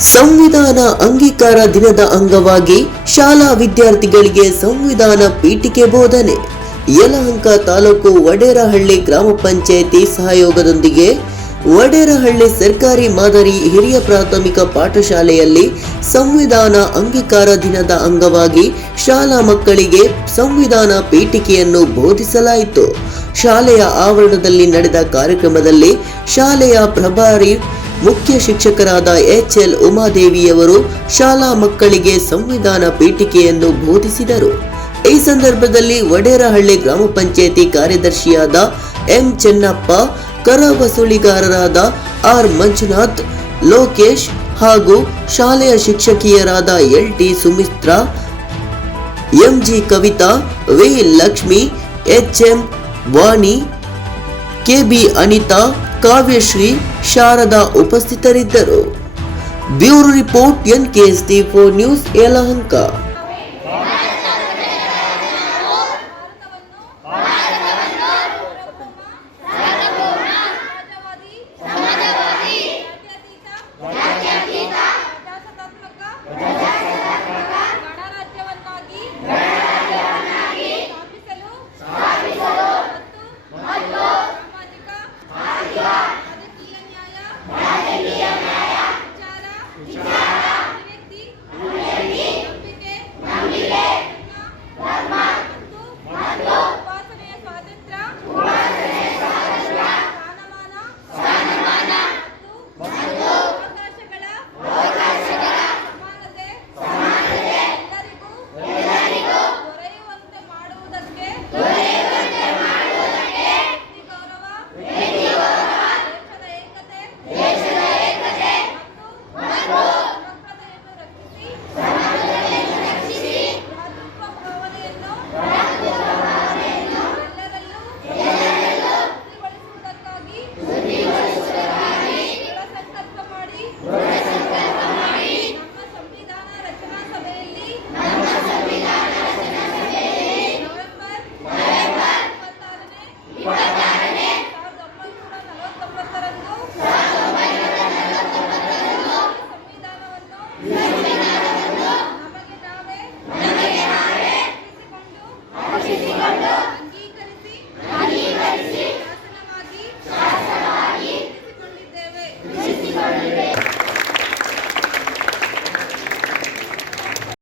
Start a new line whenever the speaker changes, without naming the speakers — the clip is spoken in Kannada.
ಸಂವಿಧಾನ ಅಂಗೀಕಾರ ದಿನದ ಅಂಗವಾಗಿ ಶಾಲಾ ವಿದ್ಯಾರ್ಥಿಗಳಿಗೆ ಸಂವಿಧಾನ ಪೀಠಿಕೆ ಬೋಧನೆ. ಯಲಹಂಕ ತಾಲೂಕು ವಡೇರಹಳ್ಳಿ ಗ್ರಾಮ ಪಂಚಾಯಿತಿ ಸಹಯೋಗದೊಂದಿಗೆ ವಡೇರಹಳ್ಳಿ ಸರ್ಕಾರಿ ಮಾದರಿ ಹಿರಿಯ ಪ್ರಾಥಮಿಕ ಪಾಠಶಾಲೆಯಲ್ಲಿ ಸಂವಿಧಾನ ಅಂಗೀಕಾರ ದಿನದ ಅಂಗವಾಗಿ ಶಾಲಾ ಮಕ್ಕಳಿಗೆ ಸಂವಿಧಾನ ಪೀಠಿಕೆಯನ್ನು ಬೋಧಿಸಲಾಯಿತು. ಶಾಲೆಯ ಆವರಣದಲ್ಲಿ ನಡೆದ ಕಾರ್ಯಕ್ರಮದಲ್ಲಿ ಶಾಲೆಯ ಪ್ರಭಾರಿ ಮುಖ್ಯ ಶಿಕ್ಷಕರಾದ ಎಚ್ ಎಲ್ ಉಮಾದೇವಿಯವರು ಶಾಲಾ ಮಕ್ಕಳಿಗೆ ಸಂವಿಧಾನ ಪೀಠಿಕೆಯನ್ನು ಬೋಧಿಸಿದರು. ಈ ಸಂದರ್ಭದಲ್ಲಿ ವಡೇರಹಳ್ಳಿ ಗ್ರಾಮ ಪಂಚಾಯಿತಿ ಕಾರ್ಯದರ್ಶಿಯಾದ ಎಂ ಚೆನ್ನಪ್ಪ ಕರ ವಸೂಲಿಗಾರರಾದ ಆರ್ ಮಂಜುನಾಥ್, ಲೋಕೇಶ್ ಹಾಗೂ ಶಾಲೆಯ ಶಿಕ್ಷಕಿಯರಾದ L T Sumitra M G Kavitha, V Lakshmi, H M Vani K B Anitha Kavyashree Sharada ಉಪಸ್ಥಿತರಿದ್ದರು. Bureau report N K S T four news Yelahanka. மெய்சிகொள்வேன்